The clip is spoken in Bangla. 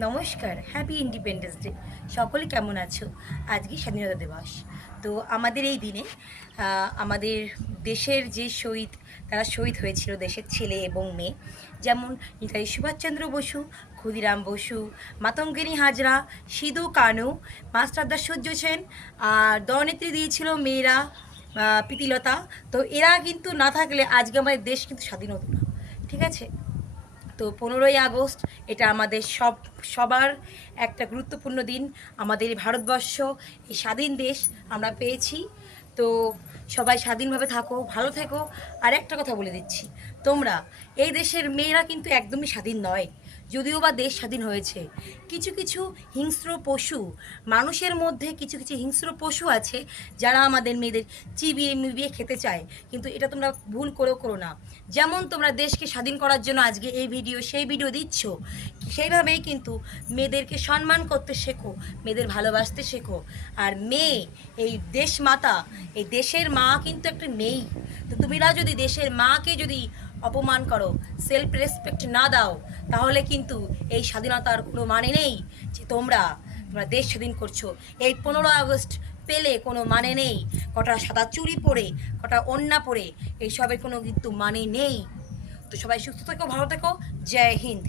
নমস্কার, হ্যাপি ইন্ডিপেন্ডেন্স ডে। সকলে কেমন আছো? আজকে স্বাধীনতা দিবস। তো আমাদের এই দিনে আমাদের দেশের যে শহীদ, তারা শহীদ হয়েছিল, দেশের ছেলে এবং মেয়ে। যেমন নেতাজি সুভাষচন্দ্র বসু, ক্ষুদিরাম বসু, মাতঙ্গিনী হাজরা, সিধু কানু, মাস্টারদা সূর্য সেন, আর দলনেত্রী দিয়েছিল মেয়েরা, প্রীতিলতা। তো এরা কিন্তু না থাকলে আজকে আমাদের দেশ কিন্তু স্বাধীন হতো না। ঠিক আছে? তো 15ই আগস্ট এটা আমাদের সবার একটা গুরুত্বপূর্ণ দিন। আমাদের এই ভারতবর্ষ, এই স্বাধীন দেশ আমরা পেয়েছি। তো সবাই স্বাধীনভাবে থাকো, ভালো থেকো। আর একটা কথা বলে দিচ্ছি, তোমরা, এই দেশের মেয়েরা কিন্তু একদমই স্বাধীন নয়। যদিও বা দেশ স্বাধীন হয়েছে, কিছু কিছু হিংস্র পশু, মানুষের মধ্যে কিছু কিছু হিংস্র পশু আছে যারা আমাদের মেয়েদের চিবিয়ে মিবিয়ে খেতে চায়। কিন্তু এটা তোমরা ভুল করেও করো না। যেমন তোমরা দেশকে স্বাধীন করার জন্য আজকে এই ভিডিও সেই ভিডিও দিচ্ছ, সেইভাবেই কিন্তু মেয়েদেরকে সম্মান করতে শেখো, মেয়েদের ভালোবাসতে শেখো। আর মেয়ে, এই দেশ মাতা, এই দেশের মা কিন্তু একটা মেয়েই। তো তুমিরা যদি দেশের মাকে যদি অপমান করো, সেলফ রেসপেক্ট না দাও, তাহলে কিন্তু এই স্বাধীনতার কোনো মানে নেই যে তোমরা তোমরা দেশ স্বাধীন করছো। এই 15ই আগস্ট পেলে কোনো মানে নেই। কটা সাদা চুড়ি পরে, কটা ওড়না পরে, এইসবের কোনো কিন্তু মানে নেই। তো সবাই সুস্থ থেকো, ভালো থেকো। জয় হিন্দ।